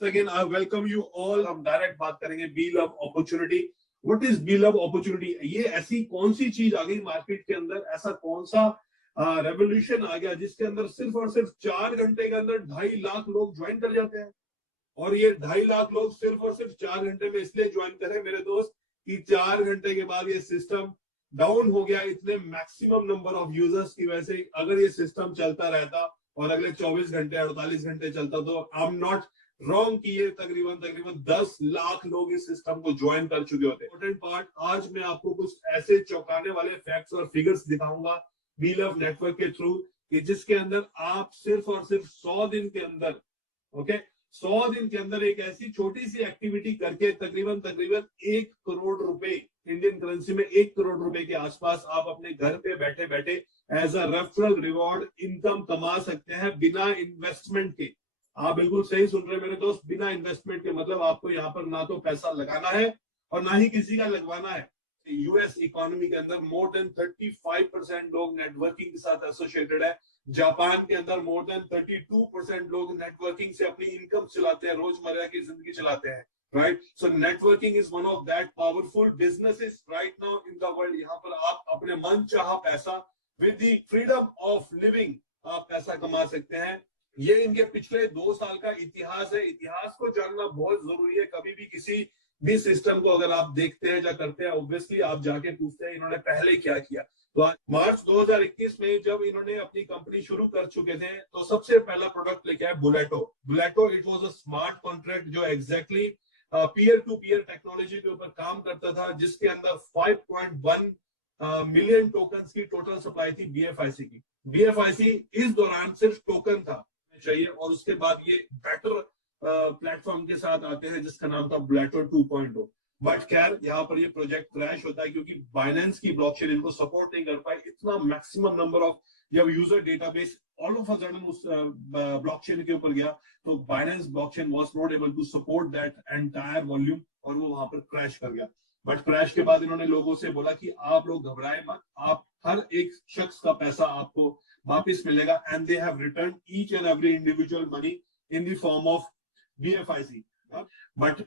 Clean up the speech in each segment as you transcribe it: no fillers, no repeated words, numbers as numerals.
Again I welcome you all. हम direct बात करेंगे B love opportunity. What is B love opportunity? ये ऐसी कौन सी चीज आ गई मार्केट के अंदर, ऐसा कौन सा रेवोल्यूशन आ गया जिसके अंदर सिर्फ और सिर्फ 4 घंटे के अंदर 2.5 लाख लोग ज्वाइन कर जाते हैं। और ये 2.5 लाख लोग सिर्फ और सिर्फ 4 घंटे में इसलिए ज्वाइन करें मेरे दोस्त कि 4 घंटे के बाद ये सिस्टम डाउन हो गया इतने मैक्सिमम नंबर ऑफ यूजर्स की वजह से। अगर ये सिस्टम चलता रहता और अगले 24 घंटे 48 घंटे चलता तो आई एम नॉट रॉन्ग कि ये तकरीबन 10 लाख लोग इस सिस्टम को ज्वाइन कर चुके होते। इंपॉर्टेंट पार्ट, आज मैं आपको कुछ ऐसे चौंकाने वाले फैक्ट्स और फिगर्स दिखाऊंगा बी लव नेटवर्क के थ्रू कि जिसके अंदर आप सिर्फ और सिर्फ 100 दिन के अंदर, ओके, 100 दिन के अंदर एक ऐसी छोटी सी एक्टिविटी करके तकरीबन 1 करोड़ रुपए इंडियन करेंसी में 1 करोड़ रुपए के आसपास आप अपने घर पे बैठे बैठे as a referral reward income कमा सकते हैं बिना इन्वेस्टमेंट के। आप बिल्कुल सही सुन रहे हैं मेरे दोस्त, बिना इन्वेस्टमेंट के। मतलब आपको यहाँ पर ना तो पैसा लगाना है और ना ही किसी का लगवाना है। यूएस इकोनॉमी के अंदर मोर देन 35% लोग नेटवर्किंग के साथ एसोसिएटेड है। जापान के अंदर मोर देन 32% लोग नेटवर्किंग से अपनी इनकम चलाते हैं, रोजमर्रा की जिंदगी चलाते हैं। Right, so networking is one of that powerful businesses right now in the world. यहाँ पर आप अपने मन चाहा पैसा with the freedom of living आप पैसा कमा सकते हैं। ये इनके पिछले 2 साल का इतिहास है। इतिहास को जानना बहुत जरूरी है। कभी भी किसी भी सिस्टम को अगर आप देखते हैं या करते हैं, ऑब्वियसली आप जाके पूछते हैं इन्होंने पहले क्या किया। तो मार्च 2021 में जब इन्होंने अपनी कंपनी शुरू कर चुके थे तो सबसे पहला प्रोडक्ट लेके आए बुलेटो। It was a smart contract जो exactly peer to peer technology के ऊपर काम करता था, जिसके अंदर 5.1 मिलियन टोकन्स की टोटल सप्लाई थी बीएफआईसी की। बीएफआईसी इस दौरान सिर्फ टोकन था चाहिए, और उसके बाद ये बेटर प्लेटफॉर्म के साथ आते हैं जिसका नाम था बुलेटो 2.0। बट खैर यहाँ पर ये प्रोजेक्ट क्रैश होता है क्योंकि बाइनेंस की ब्लॉकचेन इनको सपोर्ट नहीं कर पाई। इतना मैक्सिमम नंबर ऑफ जब user database all of a sudden उस ब्लॉकचेन के ऊपर गया तो Binance blockchain was not able to support that entire volume और वो वहां पर क्रैश कर गया। बट क्रैश के बाद इन्होंने लोगों से बोला कि आप लोग घबराए मत, आप हर एक शख्स का पैसा आपको वापस मिलेगा। And they have return each and every individual money in the form of BFIC. But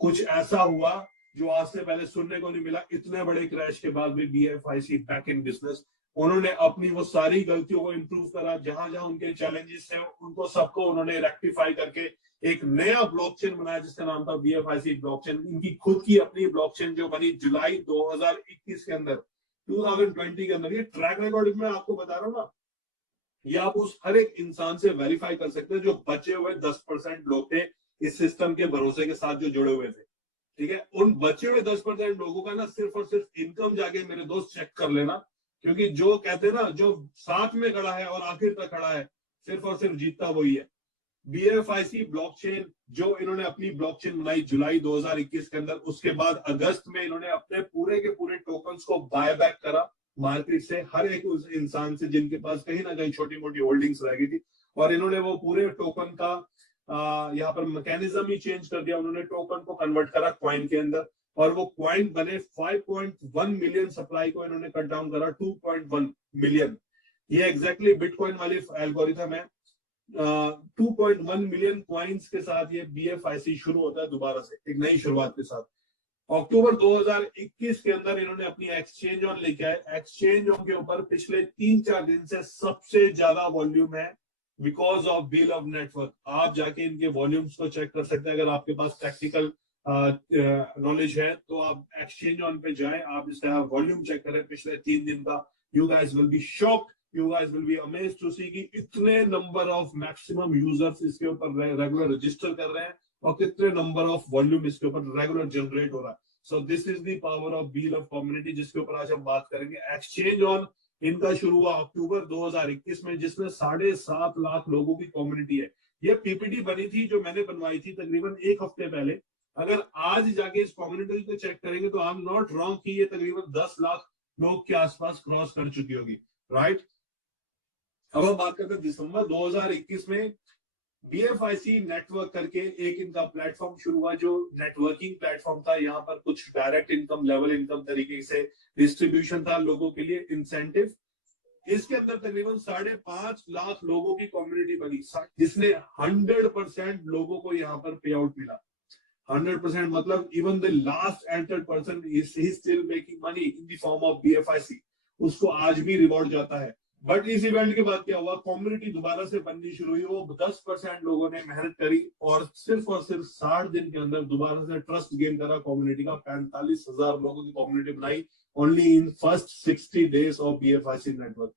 कुछ ऐसा हुआ जो आज से पहले सुनने को नहीं मिला। इतने बड़े क्रैश के बाद भी बीएफआईसी बैक इन बिजनेस। उन्होंने अपनी वो सारी गलतियों को इंप्रूव करा, जहां जहां उनके चैलेंजेस थे उनको सबको उन्होंने रेक्टिफाई करके एक नया ब्लॉकचेन बनाया जिसका नाम था बीएफआईसी ब्लॉकचेन। इनकी खुद की अपनी ब्लॉकचेन जो बनी जुलाई 2021 के अंदर, 2020 के अंदर। ये ट्रैक रिकॉर्ड में आपको बता रहा हूँ ना, ये आप उस हर एक इंसान से वेरीफाई कर सकते हैं जो बचे हुए 10% लोग थे इस सिस्टम के भरोसे के साथ जो जुड़े हुए थे। ठीक है, उन बचे हुए 10% लोगों का ना सिर्फ और सिर्फ इनकम जाके मेरे दोस्त चेक कर लेना, क्योंकि जो कहते हैं ना जो साथ में खड़ा है और आखिर तक खड़ा है सिर्फ और सिर्फ जीतता वही है। बीएफआईसी ब्लॉकचेन जो इन्होंने अपनी ब्लॉकचेन बनाई जुलाई 2021 के अंदर, उसके बाद अगस्त में इन्होंने अपने पूरे के पूरे टोकन्स को बाय बैक करा मार्केट से, हर एक उस इंसान से जिनके पास कहीं ना कहीं छोटी मोटी होल्डिंग्स रह गई थी। और इन्होंने वो पूरे टोकन का यहाँ पर मैकेनिज्म ही चेंज कर दिया। उन्होंने टोकन को कन्वर्ट करा क्वाइन के अंदर और वो क्वाइन बने। 5.1 मिलियन सप्लाई को इन्होंने कट डाउन करा 2.1 मिलियन। ये एग्जैक्टली बिटकॉइन वाली एल्गोरिथम है। 2.1 मिलियन क्वाइंस के साथ ये बीएफआईसी शुरू होता है दोबारा से एक नई शुरुआत के साथ। अक्टूबर 2021 के अंदर इन्होंने अपनी एक्सचेंज ऑन लेके आए। एक्सचेंज ऑन के ऊपर पिछले 3-4 दिन से सबसे ज्यादा वॉल्यूम है because of B love network. आप जाके इनके वॉल्यूम्स को चेक कर सकते हैं। अगर आपके पास टेक्निकल नॉलेज है तो आप एक्सचेंज ऑन पे जाएं, आप इसका वॉल्यूम चेक करें पिछले 3 दिन का। You guys will be shocked, you guys will be amazed to see कि इतने नंबर ऑफ मैक्सिमम यूजर्स इसके ऊपर रेगुलर रजिस्टर कर रहे हैं और कितने नंबर ऑफ वॉल्यूम इसके ऊपर रेगुलर जनरेट हो रहा है। So this is the power of B love community जिसके ऊपर आज हम बात करेंगे। एक्सचेंज ऑन इनका शुरू हुआ अक्टूबर 2021 में, जिसमें 7.5 लाख लोगों की कम्युनिटी है। ये पीपीटी बनी थी जो मैंने बनवाई थी तकरीबन 1 हफ्ते पहले। अगर आज जाके इस कम्युनिटी को चेक करेंगे तो आई एम नॉट रॉन्ग कि ये तकरीबन 10 लाख लोग के आसपास क्रॉस कर चुकी होगी। राइट, अब हम बात करते हैं दिसंबर 2021 में बीएफआईसी नेटवर्क करके एक इनका प्लेटफॉर्म शुरू हुआ जो नेटवर्किंग प्लेटफॉर्म था। यहाँ पर कुछ डायरेक्ट इनकम, लेवल इनकम तरीके से डिस्ट्रीब्यूशन था लोगों के लिए, इंसेंटिव। इसके अंदर तकरीबन 5.5 लाख लोगों की कम्युनिटी बनी, जिसने 100% लोगों को यहाँ पर पे आउट मिला। 100% मतलब even the last entered person is still making money in the form of BFIC, उसको आज भी रिवॉर्ड जाता है। बट इस इवेंट के बाद क्या हुआ, कम्युनिटी दोबारा से बननी शुरू हुई। वो 10% लोगों ने मेहनत करी और सिर्फ 60 दिन के अंदर दोबारा से ट्रस्ट गेन करा कम्युनिटी का। 45,000 लोगों की कम्युनिटी बनाई only in first 60 days of BFIC network.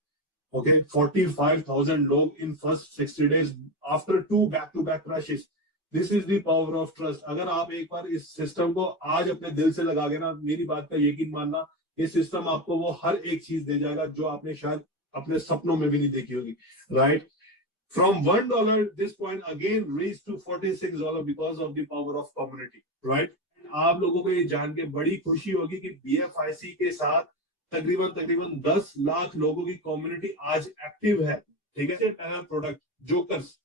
Okay, 45,000 लोग in first 60 days after 2 back-to-back crashes. This is the power of trust. अगर आप एक बार इस सिस्टम को आज अपने दिल से लगा के ना, मेरी बात का यकीन मानना, ये सिस्टम आपको वो हर एक चीज दे जाएगा जो आपने शायद अपने सपनों में भी नहीं देखी होगी, right? From $1, this point again reached to $46 because of the power of community, right? आप लोगों को ये जान के बड़ी खुशी होगी कि BFIC के साथ तकरीबन 10 लाख लोगों की कम्युनिटी आज एक्टिव है, ठीक है? प्रोडक्ट जोकर्स,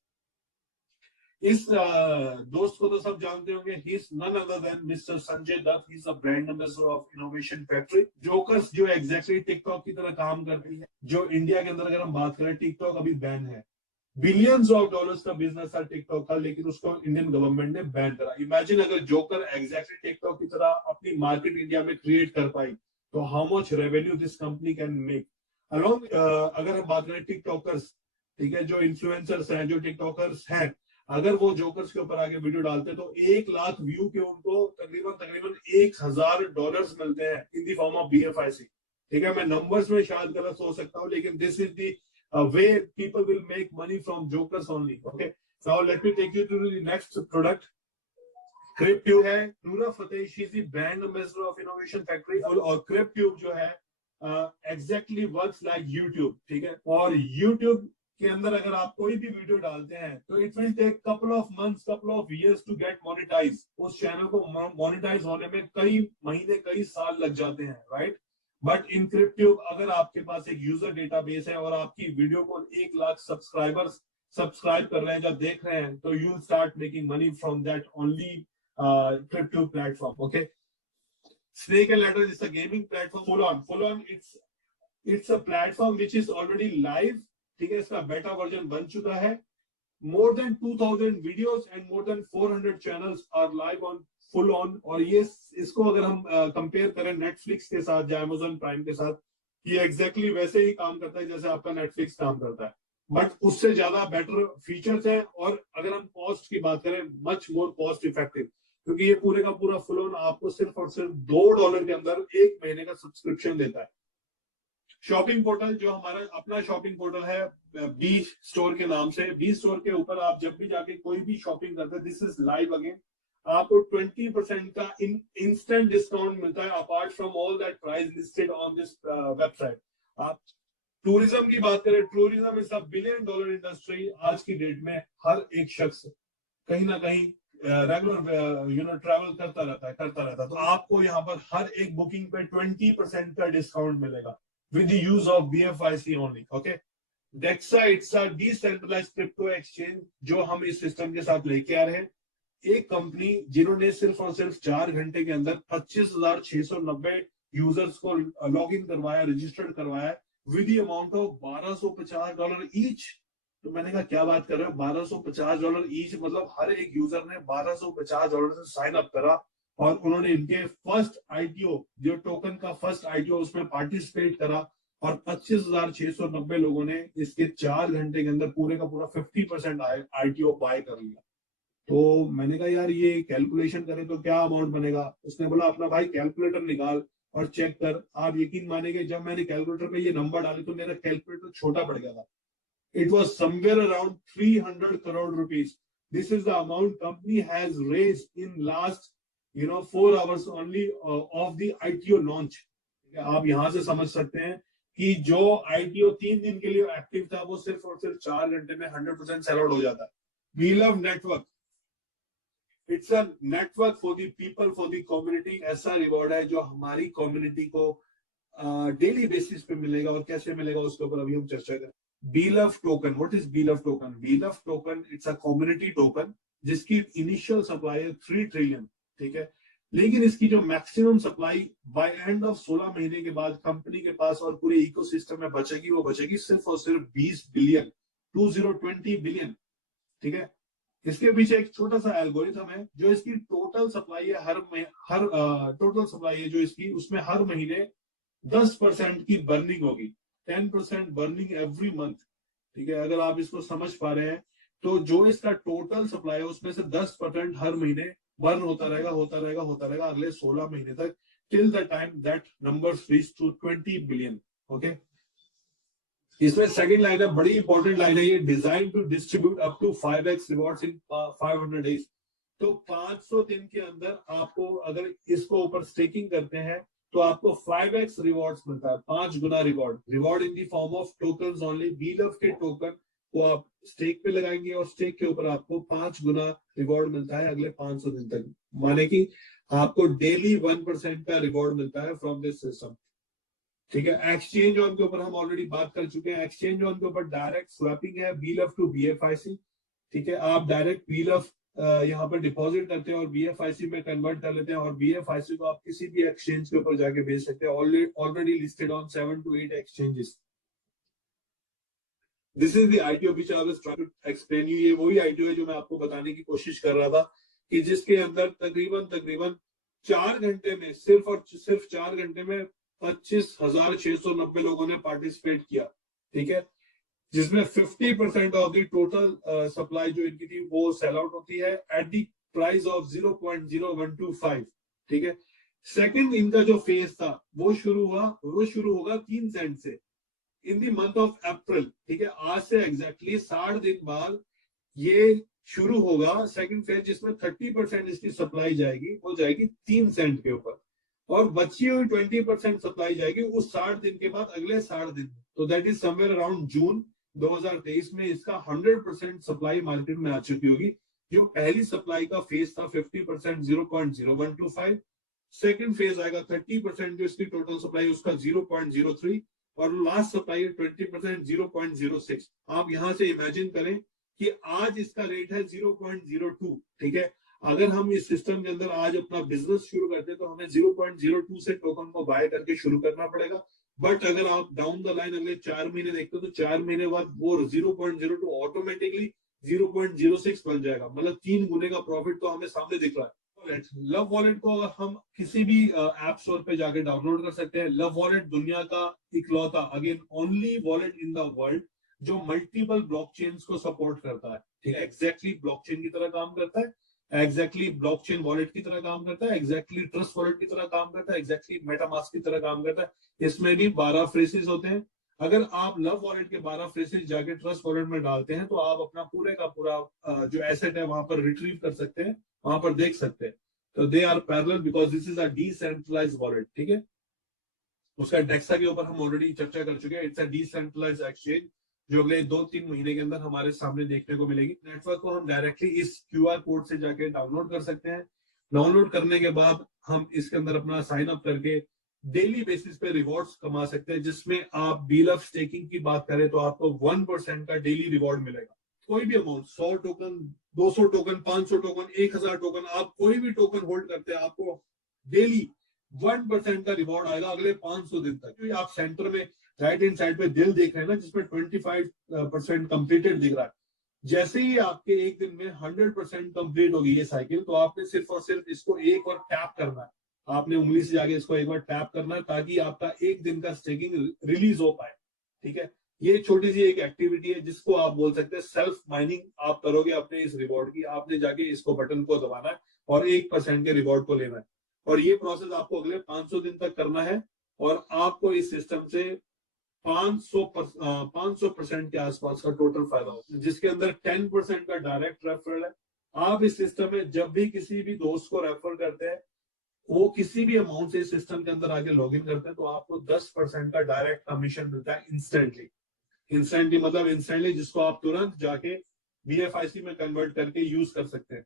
इस दोस्त को तो सब जानते होंगे। He is none other than mister Sanjay Dutt. He is a brand ambassador of innovation factory. Jokers जो एग्जैक्टली टिकटॉक की तरह काम करती है, जो इंडिया के अंदर अगर हम बात करें, टिकटॉक अभी बैन है, बिलियंस ऑफ डॉलर्स का बिजनेस था टिकटॉक का, लेकिन उसको इंडियन गवर्नमेंट ने बैन करा। इमेजिन अगर जोकर एग्जैक्टली टिकटॉक की तरह अपनी मार्केट इंडिया में क्रिएट कर पाई, तो how much revenue this company can make along. अगर हम बात करें टिकटॉकर्स, ठीक है, जो इन्फ्लुएंसर्स हैं, जो टिकटॉकर्स हैं, अगर वो जोकर्स के ऊपर आके वीडियो डालते तो 1 लाख व्यू के उनको तकरीबन $1,000 मिलते हैं इन दी फॉर्म ऑफ BFIC। ठीक है, मैं नंबर्स में शायद गलत हो सकता हूँ, लेकिन this is the way people will make money from jokers only. Okay, now let me take you to the next product. CrypTube है, नूरा फतेह, she is the brand ambassador of Innovation Factory। और CrypTube जो है exactly works like YouTube, ठीक है? और YouTube के अंदर अगर आप कोई भी वीडियो डालते हैं तो it will take couple of months, couple of years to get monetized। उस चैनल को मोनेटाइज होने में कई महीने, कई साल लग जाते हैं, राइट? बट इन CrypTube अगर आपके पास एक यूजर डेटाबेस है और आपकी वीडियो को 1 लाख सब्सक्राइबर्स सब्सक्राइब कर रहे हैं या देख रहे हैं, तो you start making money from that only CrypTube platform. Okay, Snake and Ladder is a gaming platform, full on it's a platform which is already live, ठीक है? इसका बेटा वर्जन बन चुका है। More than 2,000 videos and more than 400 channels are live on full on। और ये इसको अगर हम कंपेयर करें नेटफ्लिक्स के साथ या Amazon प्राइम के साथ, ये एग्जैक्टली वैसे ही काम करता है जैसे आपका नेटफ्लिक्स काम करता है, बट उससे ज्यादा बेटर फीचर्स है। और अगर हम कॉस्ट की बात करें, मच मोर कॉस्ट इफेक्टिव, क्योंकि ये पूरे का पूरा फुल ऑन आपको सिर्फ और सिर्फ $2 के अंदर 1 महीने का सब्सक्रिप्शन देता है। शॉपिंग पोर्टल, जो हमारा अपना शॉपिंग पोर्टल है बी स्टोर के नाम से, बी स्टोर के ऊपर आप जब भी जाके कोई भी शॉपिंग करते हैं, दिस इज लाइव अगेन, आपको 20% का इंस्टेंट डिस्काउंट मिलता है apart from all that price listed on this website. आप टूरिज्म की बात करें, tourism is a $1 billion industry. आज की डेट में हर एक शख्स कहीं ना कहीं रेगुलर ट्रैवल करता रहता है, तो आपको यहाँ पर हर एक बुकिंग पे 20% का डिस्काउंट मिलेगा with the use of BFIC only। okay, DEXA, it's a decentralized crypto exchange जो हम इस सिस्टम के साथ लेके आ रहे हैं। एक कंपनी जिन्होंने सिर्फ और सिर्फ 4 घंटे के अंदर 25,690 यूजर्स को लॉग इन करवाया, रजिस्टर्ड करवाया with the amount of $1,250 each. तो मैंने कहा क्या बात कर रहे हो, $1,250 ईच, मतलब हर एक यूजर ने $1,250 से साइन अप करा और उन्होंने इनके फर्स्ट ITO, जो टोकन का फर्स्ट ITO, उसमें पार्टिसिपेट करा और 25,690 लोगों ने इसके 4 घंटे के अंदर पूरे का पूरा 50% ITO बाय कर लिया। तो मैंने कहा यार ये कैलकुलेशन करें तो क्या अमाउंट बनेगा? उसने बोला अपना भाई कैलकुलेटर निकाल और चेक कर। आप यकीन मानेंगे, जब मैंने कैलकुलेटर पे ये नंबर डाले तो मेरा कैलकुलेटर छोटा पड़ गया था। It was somewhere around 300 crore rupees. This is the amount company has raised in last 4 hours only of the ITO launch। आप यहां से समझ सकते हैं कि जो ITO 3 दिन के लिए एक्टिव था, वो सिर्फ और सिर्फ 4 घंटे में 100% सेल आउट हो जाता है। We love network, it's a network for the people, for the community. ऐसा रिवॉर्ड है जो हमारी कम्युनिटी को डेली बेसिस पे मिलेगा, और कैसे मिलेगा उसके ऊपर अभी हम चर्चा करें। BLove token, what is BLove token? BLove token it's a community token जिसकी इनिशियल सप्लाई है 3 ट्रिलियन, ठीक है? लेकिन इसकी जो maximum supply bye end of 16 महीने के बाद कंपनी के पास और पूरे इकोसिस्टम में बचेगी, वो बचेगी सिर्फ और सिर्फ 20 बिलियन, 20 बिलियन। ठीक है, इसके पीछे एक छोटा सा एल्गोरिथम है, जो इसकी टोटल सप्लाई है, हर टोटल सप्लाई है जो इसकी, उसमें हर महीने 10% की बर्निंग होगी, 10% बर्निंग एवरी मंथ। ठीक है, अगर आप इसको समझ पा रहे हैं, तो जो इसका टोटल सप्लाई है उसमें से 10% हर महीने बर्न होता रहेगा, होता रहेगा, होता रहेगा अगले 16 महीने तक, till the time that number reach to 20 billion. Okay, इसमें सेकंड लाइन है, बड़ी इंपॉर्टेंट लाइन है ये, design to distribute up to 5x rewards in 500 days. तो 500 दिन के अंदर आपको, अगर इसको ऊपर स्टेकिंग करते हैं, तो आपको 5x रिवॉर्ड्स मिलता है, 5 गुना reward in the form of token only. बीलफ के टोकन को आप स्टेक पे लगाएंगे और स्टेक के ऊपर आपको 5 गुना रिवॉर्ड मिलता है अगले 500 दिन तक, माने कि आपको डेली 1% का रिवॉर्ड मिलता है फ्रॉम दिस सिस्टम। ठीक है, एक्सचेंज ऑन के ऊपर हम ऑलरेडी बात कर चुके हैं। एक्सचेंज ऑन के ऊपर डायरेक्ट स्वैपिंग है, बीलफ टू बीएफआईसी। ठीक है, आप डायरेक्ट बीलफ यहाँ पर डिपॉजिट करते हैं और बीएफआईसी में कन्वर्ट कर लेते हैं, और बीएफआईसी को आप किसी भी एक्सचेंज के ऊपर जाके भेज सकते हैं, already listed on 7 to 8 exchanges. This is the ITO which I was trying to explain you. ये वही आईटीओ है जो मैं आपको बताने की कोशिश कर रहा था, कि जिसके अंदर तकरीबन 4 घंटे में, सिर्फ और सिर्फ 4 घंटे में 25,690 लोगों ने पार्टिसिपेट किया। ठीक है, जिसमें 50% ऑफ द टोटल सप्लाई जो इनकी थी वो सेल आउट होती है एट द प्राइस ऑफ 0.0125। ठीक है, सेकंड इनका जो फेज था वो शुरू होगा 3 सेंट से in the month of April. ठीक है, आज से एग्जैक्टली 60 दिन बाद ये शुरू होगा सेकंड फेज, जिसमें 30% इसकी सप्लाई जाएगी, वो जाएगी 3 सेंट के ऊपर, और बची हुई 20% सप्लाई जाएगी उस 60 दिन के बाद अगले 60 दिन। तो that is somewhere around June 2023 में इसका 100% सप्लाई मार्केट में आ चुकी होगी। जो पहली सप्लाई का फेज था 50% 0.0125, सेकंड फेज आएगा 30% जो इसकी टोटल सप्लाई उसका 0.03, और लास्ट सप्लाई है 20% 0.06। आप यहां से इमेजिन करें कि आज इसका रेट है 0.02। ठीक है, अगर हम इस सिस्टम के अंदर आज अपना बिजनेस शुरू करते हैं तो हमें 0.02 से टोकन को बाय करके शुरू करना पड़ेगा। बट अगर आप डाउन द लाइन अगले 4 महीने देखते हो, तो 4 महीने बाद वो 0.02 ऑटोमेटिकली 0.06 बन जाएगा, मतलब 3 गुने का प्रॉफिट तो हमें सामने दिख रहा है। लव वॉलेट को अगर हम किसी भी ऐप स्टोर पे जाके डाउनलोड कर सकते हैं। लव वॉलेट दुनिया का इकलौता, again only wallet in the world जो मल्टीपल ब्लॉकचेन्स को सपोर्ट करता है। ठीक है, एग्जैक्टली ब्लॉकचेन की तरह काम करता है, एग्जैक्टली ब्लॉकचेन वॉलेट की तरह काम करता है, एग्जैक्टली ट्रस्ट वॉलेट की तरह काम करता है, एग्जैक्टली मेटामास्क की तरह काम करता है। इसमें भी 12 फ्रेसेस होते हैं। अगर आप लव वॉलेट के 12 फ्रेसेस जाके ट्रस्ट वॉलेट में डालते हैं, तो आप अपना पूरे का पूरा जो एसेट है वहां पर रिट्रीव कर सकते हैं, वहां पर देख सकते हैं। तो they are parallel because this is a decentralise wallet. ठीक है, उसका डेक्सा के ऊपर हम ऑलरेडी चर्चा कर चुके हैं। इट्स अ डिसेंट्रलाइज एक्सचेंज जो अगले 2-3 महीने के अंदर हमारे सामने देखने को मिलेगी। नेटवर्क को हम डायरेक्टली इस क्यूआर कोड से जाके डाउनलोड कर सकते हैं। डाउनलोड करने के बाद हम इसके अंदर अपना साइन अप करके डेली बेसिस पे रिवॉर्ड्स कमा सकते हैं, जिसमें आप बीलफ स्टेकिंग की बात करें तो आपको 1% का डेली रिवॉर्ड मिलेगा। कोई भी amount, 100 token, 200 token, 500 token, 1000 token, आप कोई भी टोकन होल्ड करते हैं, आपको डेली 1% का रिवॉर्ड आएगा अगले 500 दिन तक। आप सेंटर में राइट हैंड साइड पे दिल देख रहे हैं ना, जिसमें 25% कंप्लीटेड दिख रहा है। जैसे ही आपके एक दिन में 100% कंप्लीट होगी ये साइकिल, तो आपने सिर्फ और सिर्फ इसको एक बार टैप करना है। आपने उंगली से जाके इसको एक बार टैप करना है, ताकि आपका एक दिन का स्टेकिंग रिलीज हो पाए। ठीक है, ये छोटी सी एक एक्टिविटी है जिसको आप बोल सकते हैं सेल्फ माइनिंग आप करोगे अपने इस रिवॉर्ड की। आपने जाके इसको बटन को दबाना है और 1% के रिवॉर्ड को लेना है, और ये प्रोसेस आपको अगले 500 दिन तक करना है, और आपको इस सिस्टम से 500% के आसपास का टोटल फायदा होता है, जिसके अंदर 10% का डायरेक्ट रेफरल है। आप इस सिस्टम में जब भी किसी भी दोस्त को रेफर करते हैं, वो किसी भी अमाउंट से इस सिस्टम के अंदर आके लॉग इन करते हैं, तो आपको 10% का डायरेक्ट कमीशन मिलता है इंस्टेंटली मतलब इंस्टेंटली, जिसको आप तुरंत जाके बीएफआईसी में कन्वर्ट करके यूज कर सकते हैं।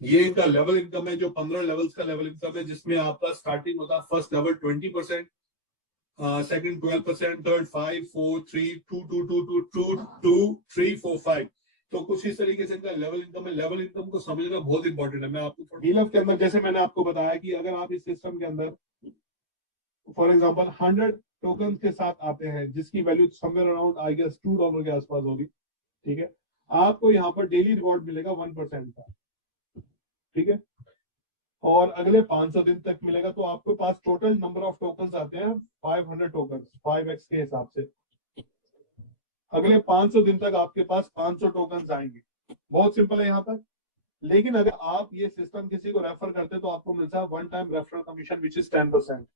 ये इनका लेवल इनकम है, जो 15 लेवल्स का लेवल इनकम है, जिसमें आपका स्टार्टिंग होता है फर्स्ट लेवल 20%, सेकंड 12%, थर्ड 5, 4, 3, 2, 2, 2, 2, 2, 2, 3, 4, 5। तो कुछ इस तरीके से इनका लेवल इनकम है। लेवल इनकम को समझना बहुत इंपॉर्टेंट है। मैं आपको डीलर के अंदर जैसे मैंने आपको बताया कि अगर आप इस सिस्टम के अंदर फॉर एग्जांपल 100 टोकन के साथ आते हैं जिसकी value somewhere around I guess $2 के आसपास होगी, ठीक है, आपको यहाँ पर डेली रिवॉर्ड मिलेगा 1% का, ठीक है, और अगले 500 दिन तक मिलेगा। तो आपके पास टोटल नंबर ऑफ टोकन आते हैं 500 टोकन 5x के हिसाब से। अगले 500 दिन तक आपके पास 500 टोकन आएंगे। बहुत सिंपल है यहाँ तक। लेकिन अगर आप ये सिस्टम किसी को रेफर करते तो आपको मिलता है one time referral commission which is 10%।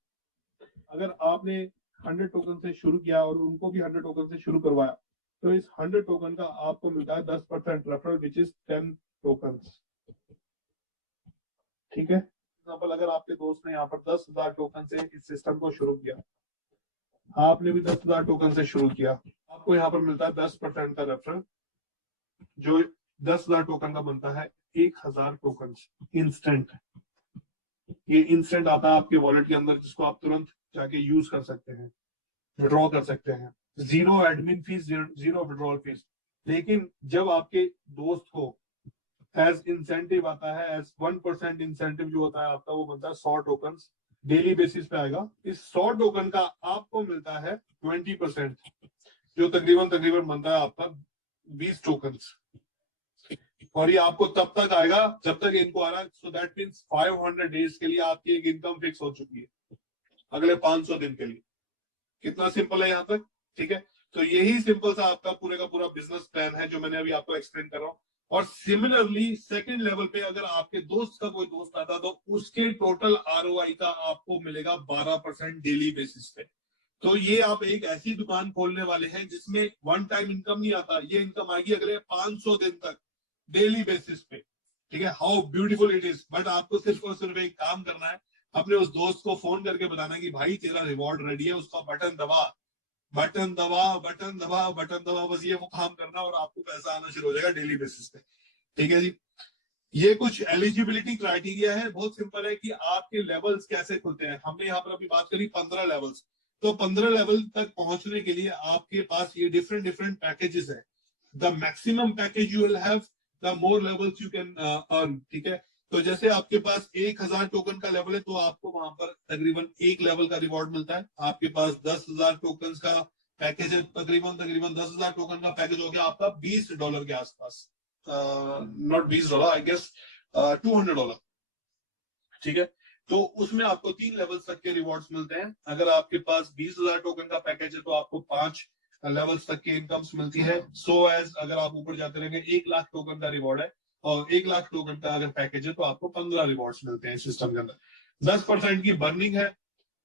अगर आपने 100 टोकन से शुरू किया और उनको भी 100 टोकन से शुरू करवाया तो इस 100 टोकन का आपको मिलता है 10% रेफरल विच इज 10 टोकन, ठीक है। एग्जाम्पल अगर आपके दोस्त ने यहाँ पर 10,000 टोकन से इस सिस्टम को शुरू किया, आपने भी 10,000 टोकन से शुरू किया, आपको यहाँ पर मिलता है 10% का रेफरल, जो 10,000 टोकन का बनता है 1,000 टोकन इंस्टेंट। ये इंस्टेंट आता है आपके वॉलेट के अंदर जिसको आप तुरंत जाके यूज कर सकते हैं, विड्रॉ कर सकते हैं। Zero admin fees, zero withdrawal fees. लेकिन जब आपके दोस्त को एज इंसेंटिव आता है, एज 1% इंसेंटिव जो होता है आपका, वो बनता है 100 टोकन, डेली बेसिस पे आएगा। इस 100 टोकन का आपको मिलता है 20%, जो तकरीबन बनता है आपका 20 टोकन। और ये आपको तब तक आएगा जब तक इनको आ रहा है। सो दैट मीन्स 500 डेज के लिए आपकी एक इनकम फिक्स हो चुकी है अगले 500 दिन के लिए। कितना सिंपल है यहाँ तक, ठीक है। तो यही सिंपल सा आपका पूरे का पूरा बिजनेस प्लान है जो मैंने अभी आपको एक्सप्लेन कर रहा हूँ। और सिमिलरली सेकंड लेवल पे अगर आपके दोस्त का कोई दोस्त आता तो उसके टोटल ROI का आपको मिलेगा 12% डेली बेसिस पे। तो ये आप एक ऐसी दुकान खोलने वाले हैं जिसमें वन टाइम इनकम नहीं आता, ये इनकम आएगी अगले 500 दिन तक डेली बेसिस पे, ठीक है। How beautiful it is. But आपको सिर्फ और सिर्फ एक काम करना है, अपने उस दोस्त को फोन करके बताना है कि भाई तेरा रिवॉर्ड रेडी है, उसका बटन दबा, बटन दबा, बटन दबा, बटन दबा। बस ये वो काम करना और आपको पैसा आना शुरू हो जाएगा डेली बेसिस पे, ठीक है जी। ये कुछ एलिजिबिलिटी क्राइटेरिया है, बहुत सिंपल है कि आपके लेवल्स कैसे खुलते हैं। हमने यहाँ पर अभी बात करी 15 लेवल्स। तो 15 लेवल तक पहुंचने के लिए आपके पास ये डिफरेंट डिफरेंट पैकेजेस है। The maximum package you will have, the more levels you can earn, ठीक है। तो जैसे आपके पास 1,000 टोकन का लेवल है तो आपको वहां पर तकरीबन एक लेवल का रिवॉर्ड मिलता है। आपके पास 10,000 टोकन का पैकेज है, तकरीबन 10,000 टोकन का पैकेज हो गया आपका $20 के आसपास, नॉट $20 आई गेस, $200, ठीक है। तो उसमें आपको 3 लेवल तक के रिवॉर्ड्स मिलते हैं। अगर आपके पास 20,000 टोकन का पैकेज है तो आपको 5 लेवल्स तक की इनकम्स मिलती है। सो एज अगर आप ऊपर जाते रहेंगे 1,00,000 टोकन का रिवॉर्ड है और 1,00,000 टोकन का अगर पैकेज है तो आपको 15 रिवॉर्ड्स मिलते हैं सिस्टम के अंदर। 10% की बर्निंग है,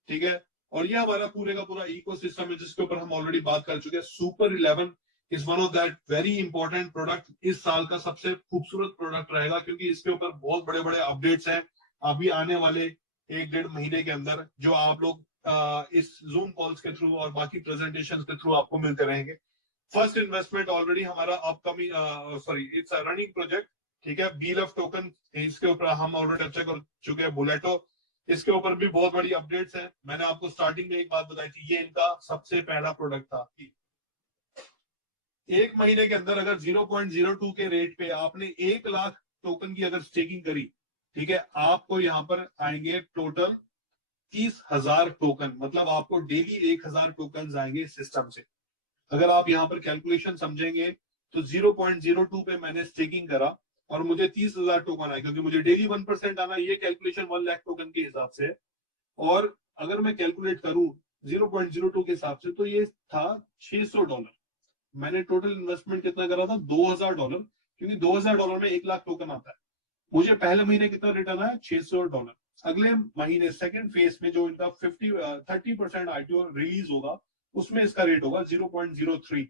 ठीक है। और ये हमारा पूरे का पूरा इको सिस्टम है जिसके ऊपर हम ऑलरेडी बात कर चुके हैं। Super 11 is one of that very important product. इस साल का सबसे खूबसूरत प्रोडक्ट रहेगा क्योंकि इसके ऊपर बहुत बड़े बड़े अपडेट्स हैं अभी आने वाले 1-1.5 महीने के अंदर, जो आप लोग इस जूम कॉल्स के थ्रू और बाकी प्रेजेंटेशन के थ्रू आपको मिलते रहेंगे। फर्स्ट इन्वेस्टमेंट ऑलरेडी हमारा upcoming, sorry it's a running project, ठीक है। BLF टोकन, इसके ऊपर हम ऑलरेडी चर्चा कर चुके हैं। बुलेटो, इसके ऊपर भी बहुत बड़ी अपडेट्स हैं। मैंने आपको स्टार्टिंग में एक बात बताई थी, ये इनका सबसे पहला प्रोडक्ट था। एक महीने के अंदर अगर 0.02 के रेट पे आपने 1,00,000 टोकन की अगर स्टेकिंग करी, ठीक है, आपको यहाँ पर आएंगे टोटल 30,000 टोकन, मतलब आपको डेली 1,000 टोकन आएंगे सिस्टम से। अगर आप यहाँ पर कैलकुलेशन समझेंगे तो 0.02 पे मैंने स्टेकिंग करा और मुझे 30,000 टोकन आए, क्योंकि मुझे डेली 1% आना, ये कैलकुलेशन 1,00,000 टोकन के हिसाब से। और अगर मैं कैलकुलेट करूं 0.02 के हिसाब से तो ये था $600। मैंने टोटल इन्वेस्टमेंट कितना करा था, $2,000, क्योंकि $2,000 में 1,00,000 टोकन आता है। मुझे पहले महीने कितना रिटर्न आया, $600। अगले महीने सेकंड फेज में जो इनका 30% ITO रिलीज होगा उसमें इसका रेट होगा 0.03।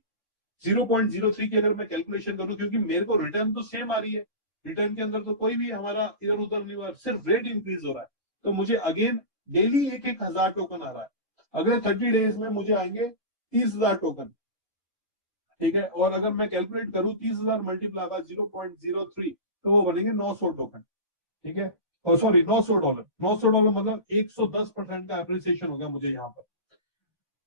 0.03 की अगर मैं कैलकुलेशन करूं, क्योंकि मेरे को रिटर्न तो सेम आ रही है, रिटर्न के अंदर तो कोई भी हमारा इधर उधर नहीं हुआ, सिर्फ रेट इंक्रीज हो रहा है। तो मुझे अगेन डेली 1,000 टोकन आ रहा है। अगले 30 डेज में मुझे आएंगे 30,000 टोकन, ठीक है। और अगर मैं कैलकुलेट करूं 30,000 मल्टीप्लाई बाय 0.03 तो वो बनेंगे 900 टोकन, ठीक है। और सॉरी $900, $900 मतलब 110% का एप्रिसिएशन हो गया मुझे यहाँ पर।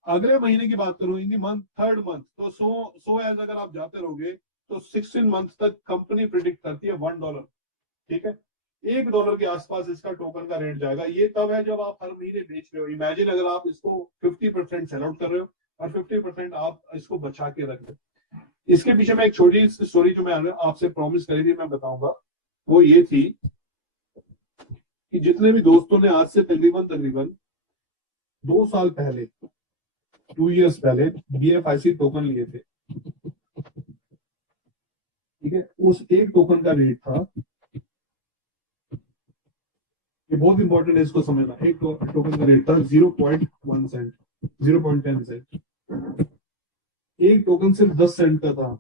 अगले महीने की बात करूं, इन दी मंथ थर्ड मंथ, तो सो एज अगर आप जाते रहोगे तो 16 मंथ तक कंपनी प्रिडिक्ट करती है $1, ठीक है, $1 के आसपास इसका टोकन का रेट जाएगा। ये तब है जब आप हर महीने बेच रहे हो। इमेजिन अगर आप इसको 50% सेल आउट कर रहे हो और 50% आप इसको बचा के रख रहे हो। इसके पीछे मैं एक छोटी स्टोरी जो मैं आपसे प्रॉमिस करी थी मैं बताऊंगा, वो ये थी कि जितने भी दोस्तों ने आज से तकरीबन 2 साल पहले 2 years पहले BFIC टोकन लिए थे, ठीक है, उस एक टोकन का रेट था, ये बहुत इंपॉर्टेंट है इसको समझना, एक टोकन का रेट था 0.1 सेंट, 0.10 सेंट। एक टोकन सिर्फ 10 सेंट का था।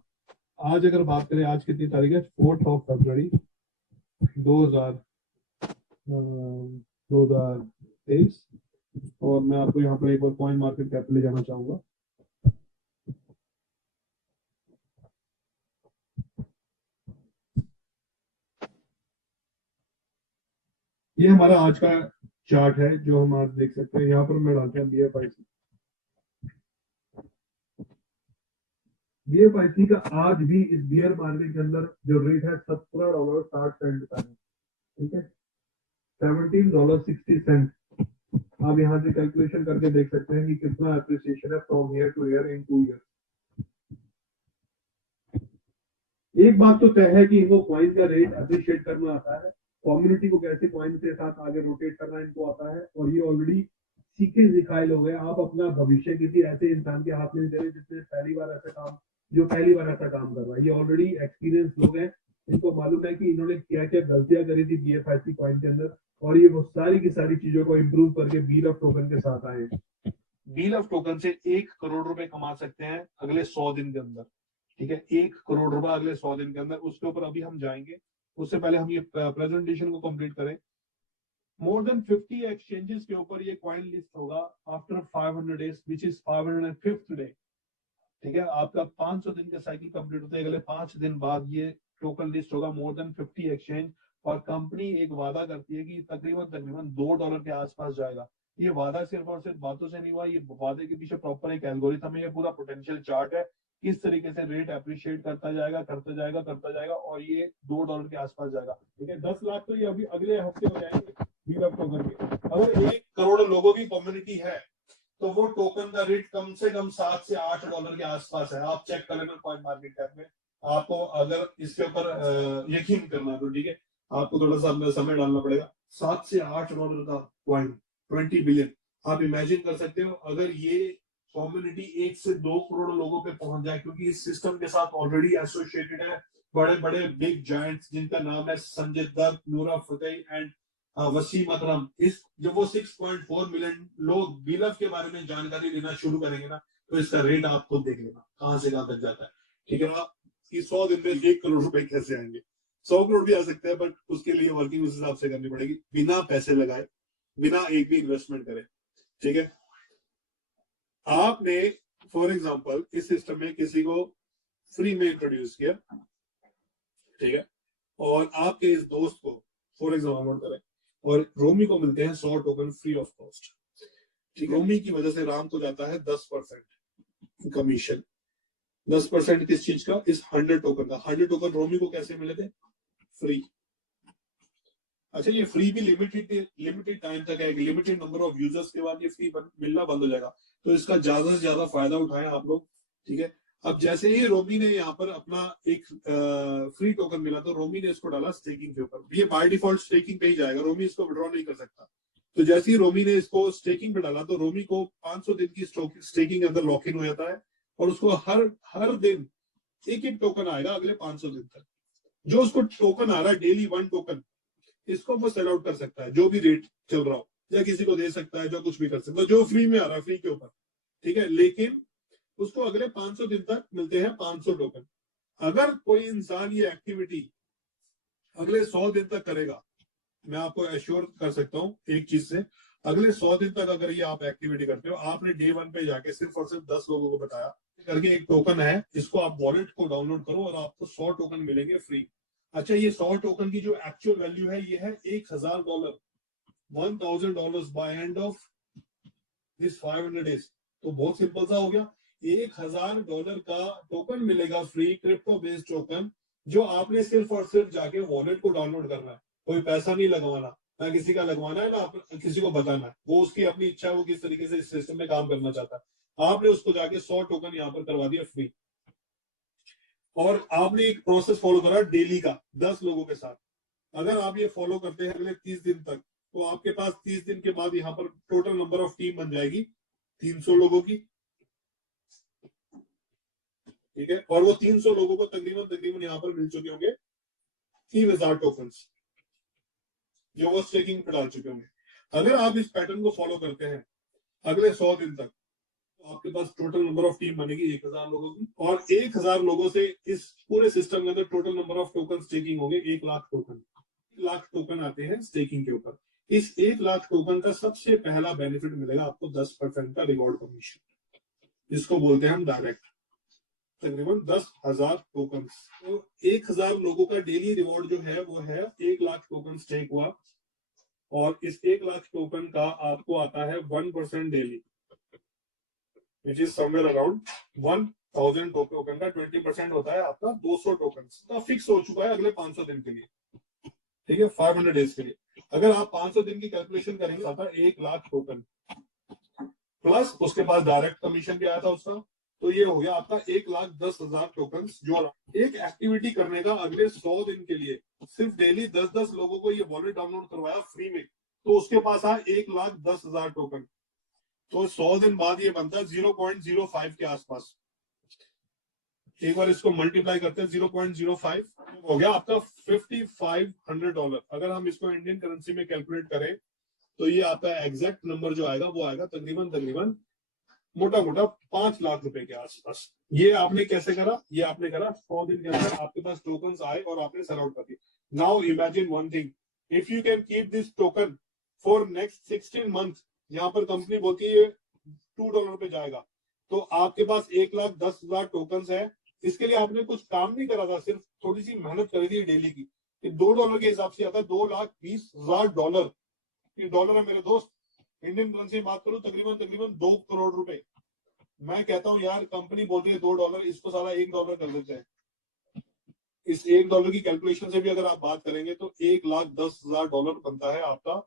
आज अगर बात करें, आज कितनी तारीख है, 4 फरवरी 2023, और मैं आपको यहाँ पर एक बार कॉइन मार्केट कैप ले जाना चाहूंगा। ये हमारा आज का चार्ट है जो हम आज देख सकते हैं। यहाँ पर मैं डालते हैं BFIC का आज भी इस बियर मार्केट के अंदर जो रेट है $17.60 का है, ठीक है, $17.60। आप यहाँ से कैलकुलेशन करके देख सकते हैं कि कितना एप्रिसिएशन है from year two year in 2 year. एक बात तो तय है कि इनको कॉइन का रेट अप्रिशिएट करना आता है, कम्युनिटी को कैसे कॉइन के साथ आगे रोटेट करना इनको आता है, और ये ऑलरेडी सीखे सिखाए लोग हैं। आप अपना भविष्य किसी ऐसे इंसान के हाथ में नहीं दे रहे जिसने पहली बार ऐसा काम कर रहा है। ये ऑलरेडी एक्सपीरियंस लोग हैं, इनको मालूम है कि इन्होंने क्या क्या गलतियां करी थी BFIC कॉइन के अंदर, और ये वो सारी की सारी चीजों को इम्प्रूव करके व्हील ऑफ टोकन के साथ आए। व्हील ऑफ टोकन से 1 करोड़ रुपए कमा सकते हैं अगले 100 दिन के अंदर, ठीक है, 1 करोड़ रुपए अगले 100 दिन के अंदर। उसके ऊपर अभी हम जाएंगे, उससे पहले हम ये प्रेजेंटेशन को कंप्लीट करें। मोर देन 50 एक्सचेंजेस के ऊपर ये कॉइन लिस्ट होगा after 500 days, which is 505th day, ठीक है। आपका 500 दिन का साइकिल कंप्लीट होता है, अगले 5 दिन बाद ये टोकन लिस्ट होगा मोर देन 50 एक्सचेंज, और कंपनी एक वादा करती है कि तकरीबन $2 के आसपास जाएगा। ये वादा सिर्फ और सिर्फ बातों से नहीं हुआ, ये वादे के पीछे प्रॉपर एक एल्गोरिथम है, ये पूरा पोटेंशियल चार्ट है, किस तरीके से रेट अप्रिशिएट करता जाएगा और ये $2 के आसपास जाएगा, ठीक है। 10 लाख तो ये अभी अगले हफ्ते हो जाएंगे व्हील ऑफ टोकन के। अगर 1 करोड़ लोगों की कम्युनिटी है तो वो टोकन का रेट कम से कम $7 से $8 के आसपास है। आप चेक कर लेना कॉइन मार्केट कैप में, आपको अगर इसके ऊपर यकीन करना तो, ठीक है, आपको थोड़ा सा समय डालना पड़ेगा। $7 से $8 का कॉइन, 20 बिलियन। आप इमेजिन कर सकते हो अगर ये कम्युनिटी 1 से 2 करोड़ लोगों पे पहुंच जाए, क्योंकि इस सिस्टम के साथ ऑलरेडी एसोसिएटेड है बड़े बड़े बिग जायंट्स जिनका नाम है संजय दत्त, नूरा फतेही एंड वसीम अकरम। इस जब वो 6.4 मिलियन लोग बीलफ के बारे में जानकारी लेना शुरू करेंगे ना, तो इसका रेट आप खुद देख लेना कहां से कहां तक जाता है, ठीक है ना। कि 100 दिन में 1 करोड़ रुपए कैसे आएंगे, 100 करोड़ भी आ सकते हैं, बट उसके लिए वर्किंग उस हिसाब से करनी पड़ेगी, बिना पैसे लगाए, बिना एक भी इन्वेस्टमेंट करे, ठीक है। आपने फॉर एग्जाम्पल इस सिस्टम में किसी को फ्री में इंट्रोड्यूस किया, ठीक है, और आपके इस दोस्त को फॉर एग्जाम्पल करें, और रोमी को मिलते हैं 100 टोकन फ्री ऑफ कॉस्ट, ठीक। रोमी की वजह से राम को जाता है 10% कमीशन। 10% किस चीज का, इस 100 टोकन का। 100 टोकन रोमी को कैसे मिले थे, फ्री। अच्छा, ये फ्री भी लिमिटेड टाइम तक है, लिमिटेड नंबर ऑफ यूजर्स के बाद ये फ्री मिलना बंद हो जाएगा, तो इसका ज्यादा से ज्यादा फायदा उठाएं आप लोग, ठीक है। अब जैसे ही रोमी ने यहाँ पर अपना एक फ्री टोकन मिला तो रोमी ने इसको डाला स्टेकिंग के ऊपर। ये बाय डिफॉल्ट स्टेकिंग पे ही जाएगा, रोमी इसको विड्रॉ नहीं कर सकता। तो जैसे ही रोमी ने इसको स्टेकिंग पे डाला तो रोमी को 500 दिन की स्टेकिंग के अंदर लॉक इन हो जाता है, और उसको हर दिन एक एक टोकन आएगा अगले 500 दिन तक। जो उसको टोकन आ रहा है डेली 1 टोकन, इसको वो सेल आउट कर सकता है जो भी रेट चल रहा हो, या किसी को दे सकता है, जो कुछ भी कर सकता है, जो फ्री में आ रहा है फ्री के ऊपर, ठीक है। लेकिन उसको अगले 500 दिन तक मिलते हैं 500 टोकन। अगर कोई इंसान ये एक्टिविटी अगले 100 दिन तक करेगा, मैं आपको एश्योर कर सकता हूं एक चीज से, अगले 100 दिन तक अगर ये आप एक्टिविटी करते हो, आपने डे 1 पे जाके सिर्फ और सिर्फ 10 लोगों को बताया करके एक टोकन है, इसको आप वॉलेट को डाउनलोड करो और आपको 100 टोकन मिलेंगे फ्री। अच्छा, ये 100 टोकन की जो एक्चुअल वैल्यू है ये है $1000, $1000 by end of this 500 days. तो बहुत सिंपल सा हो गया, $1000 का टोकन मिलेगा फ्री, क्रिप्टो बेस्ड टोकन, जो आपने सिर्फ और सिर्फ जाके वॉलेट को डाउनलोड करना है। कोई पैसा नहीं लगवाना, ना किसी का लगवाना है, ना किसी को बताना है। वो उसकी अपनी इच्छा है, वो किस तरीके से इस सिस्टम में काम करना चाहता है। आपने उसको जाके 100 टोकन यहाँ पर करवा दिया फ्री, और आपने एक प्रोसेस फॉलो करा डेली का 10 लोगों के साथ। अगर आप ये फॉलो करते हैं अगले 30 दिन तक, तो आपके पास 30 दिन के बाद यहाँ पर टोटल नंबर ऑफ टीम बन जाएगी 300 लोगों की, ठीक है। और वो 300 लोगों को तकरीबन यहाँ पर मिल चुके होंगे 3000 टोकन, जो वो स्टेकिंग पे डाल चुके होंगे। अगर आप इस पैटर्न को फॉलो करते हैं अगले 100 दिन तक, तो आपके पास टोटल नंबर ऑफ टीम बनेगी 1000 लोगों की, और 1000 लोगों से इस पूरे सिस्टम के अंदर total number of token staking होंगे 1 लाख टोकन। 1 लाख टोकन आते हैं स्टेकिंग के ऊपर। इस 1 लाख टोकन का सबसे पहला बेनिफिट मिलेगा आपको 10% का रिवॉर्ड कमीशन, जिसको बोलते हैं हम डायरेक्ट, तकरीबन 10,000 टोकन। तो 1000 लोगों का डेली रिवॉर्ड जो है वो है 1 लाख टोकन स्टेक हुआ, और इस 1 लाख टोकन का आपको आता है 1% daily, which is somewhere around 1000 token का 20% होता है आपका 200 टोकन का फिक्स हो चुका है अगले 500 दिन के लिए, ठीक है, 500 डेज के लिए। अगर आप 500 दिन की कैलकुलेशन करेंगे आता है 1 लाख टोकन, प्लस उसके पास डायरेक्ट कमीशन भी आया था उसका, तो ये हो गया आपका 1,10,000 टोकन। जो एक एक्टिविटी करने का अगले 100 दिन के लिए सिर्फ डेली 10-10 लोगों को ये वॉलेट डाउनलोड करवाया फ्री में, तो उसके पास आया 1,10,000 टोकन। तो 100 दिन बाद ये बनता है 0.05 के आसपास। एक बार इसको मल्टीप्लाई करते हैं 0.05, हो गया आपका $5,500। अगर हम इसको इंडियन करेंसी में कैलकुलेट करें तो ये आपका एग्जैक्ट नंबर जो आएगा वो आएगा तकरीबन मोटा मोटा 5 लाख रुपए के आसपास। ये आपने कैसे करा? ये आपने करा 100 दिन के अंदर आपके पास टोकन आए और आपने सेल आउट कर दिए। Now imagine one thing, if you can keep this token for next 16 month, यहाँ पर कंपनी बोलती है $2 पे जाएगा, तो आपके पास 1,10,000 टोकन है। इसके लिए आपने कुछ काम नहीं करा था, सिर्फ थोड़ी सी मेहनत करी थी डेली की। $2 के हिसाब से आता है $2,20,000। ये डॉलर है मेरे दोस्त, इंडियन करेंसी में बात करूं तकरीबन 2 करोड़ रुपए। मैं कहता हूं यार, कंपनी बोलती है $2, इसको सारा $1 कर देते हैं। इस $1 की कैलकुलेशन से भी अगर आप बात करेंगे तो $1,10,000 बनता है आपका,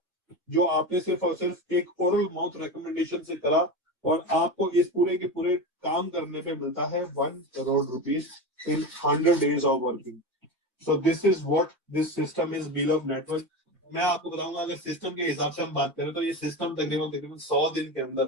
जो आपने सिर्फ और सिर्फ एक ओरल माउथ रिकमेंडेशन से करा, और आपको इस पूरे के पूरे काम करने पे मिलता है 1 करोड़ रुपीस इन 100 days of working. So this is what this system is, बीलव नेटवर्क। मैं आपको बताऊंगा, अगर सिस्टम के हिसाब से हम बात करें तो ये सिस्टम तकरीबन 100 दिन के अंदर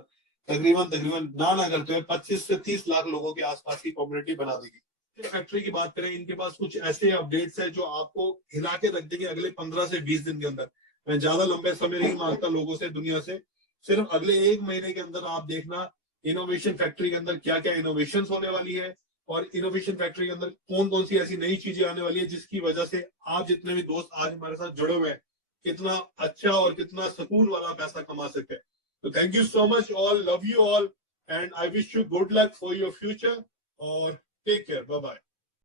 तकरीबन ना करते हुए 25 से 30 लाख लोगों के आसपास की कम्युनिटी बना देगी। फैक्ट्री की बात करें, इनके पास कुछ ऐसे अपडेट्स है जो आपको हिला के रख देंगे अगले 15 से 20 दिन के अंदर। मैं ज्यादा लंबे समय नहीं मांगता लोगों से, दुनिया से, सिर्फ अगले 1 महीने के अंदर आप देखना इनोवेशन फैक्ट्री के अंदर क्या क्या इनोवेशन होने वाली है, और इनोवेशन फैक्ट्री के अंदर कौन कौन सी ऐसी नई चीजें आने वाली है जिसकी वजह से आप जितने भी दोस्त आज हमारे साथ जुड़े हुए हैं कितना अच्छा और कितना सुकून वाला पैसा कमा सके। तो thank you so much all, love you all, and I wish you good luck for your future, और टेक केयर, बाय बाय।